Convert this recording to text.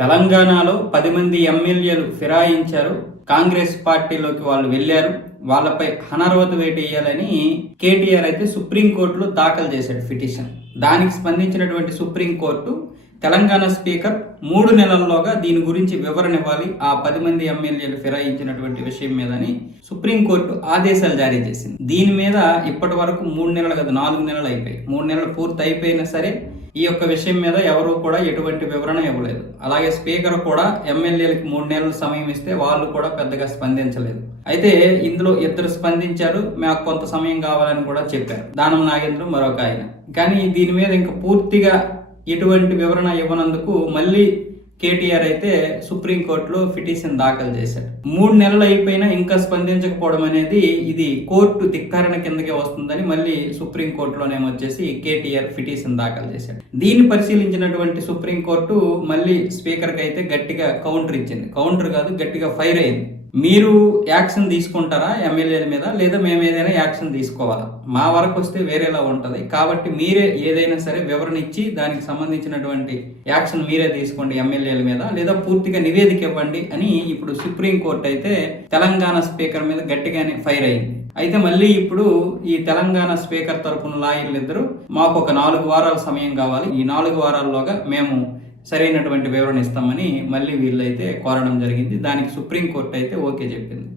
తెలంగాణలో పది మంది ఎమ్మెల్యేలు ఫిరాయించారు. కాంగ్రెస్ పార్టీలోకి వాళ్ళు వెళ్ళారు. వాళ్ళపై హనర్వత వేటు వేయాలని కేటీఆర్ అయితే సుప్రీంకోర్టులో దాఖలు చేశాడు పిటిషన్. దానికి స్పందించినటువంటి సుప్రీంకోర్టు తెలంగాణ స్పీకర్ మూడు నెలల్లోగా దీని గురించి వివరణ ఇవ్వాలి. ఆ పది మంది ఎమ్మెల్యేలు ఫిరాయించినటువంటి విషయం మీదని సుప్రీంకోర్టు ఆదేశాలు జారీ చేసింది. దీని మీద ఇప్పటి వరకు మూడు నెలలు కదా నాలుగు నెలలు అయిపోయాయి. మూడు నెలలు పూర్తి అయిపోయినా సరే ఈ యొక్క విషయం మీద ఎవరు కూడా ఎటువంటి వివరణ ఇవ్వలేదు. అలాగే స్పీకర్ కూడా ఎమ్మెల్యేలకు మూడు నెలలు సమయం ఇస్తే వాళ్ళు కూడా పెద్దగా స్పందించలేదు. అయితే ఇందులో ఇద్దరు స్పందించారు మాకు కొంత సమయం కావాలని కూడా చెప్పారు. దానం నాగేంద్ర మరొక ఆయన. కానీ దీని మీద ఇంకా పూర్తిగా ఎటువంటి వివరణ ఇవ్వనందుకు మళ్ళీ కేటీఆర్ అయితే సుప్రీంకోర్టులో పిటిషన్ దాఖలు చేశారు మూడు నెలలు అయిపోయినా ఇంకా స్పందించకపోవడం అనేది ఇది కోర్టు ధిక్కారణ కిందకే వస్తుందని మళ్ళీ సుప్రీంకోర్టులోనేమొచ్చేసి కేటీఆర్ పిటిషన్ దాఖలు చేశాడు. దీన్ని పరిశీలించినటువంటి సుప్రీంకోర్టు మళ్ళీ స్పీకర్కి అయితే గట్టిగా కౌంటర్ ఇచ్చింది. కౌంటర్ కాదు గట్టిగా ఫైర్ అయింది. మీరు యాక్షన్ తీసుకుంటారా ఎమ్మెల్యేల మీద? లేదా మేము ఏదైనా యాక్షన్ తీసుకోవాలా? మా వరకు వస్తే వేరేలా ఉంటుంది. కాబట్టి మీరే ఏదైనా సరే వివరణ ఇచ్చి దానికి సంబంధించినటువంటి యాక్షన్ మీరే తీసుకోండి ఎమ్మెల్యేల మీద. లేదా పూర్తిగా నివేదిక ఇవ్వండి అని ఇప్పుడు సుప్రీంకోర్టు అయితే తెలంగాణ స్పీకర్ మీద గట్టిగానే ఫైర్ అయింది. అయితే మళ్ళీ ఇప్పుడు ఈ తెలంగాణ స్పీకర్ తరపున లాయర్లు ఇద్దరు మాకు ఒక నాలుగు వారాల సమయం కావాలి. ఈ నాలుగు వారాల్లోగా మేము సరైనటువంటి వివరణ ఇస్తామని మళ్ళీ వీళ్ళైతే కోరడం జరిగింది. దానికి సుప్రీంకోర్టు అయితే ఓకే చెప్పింది.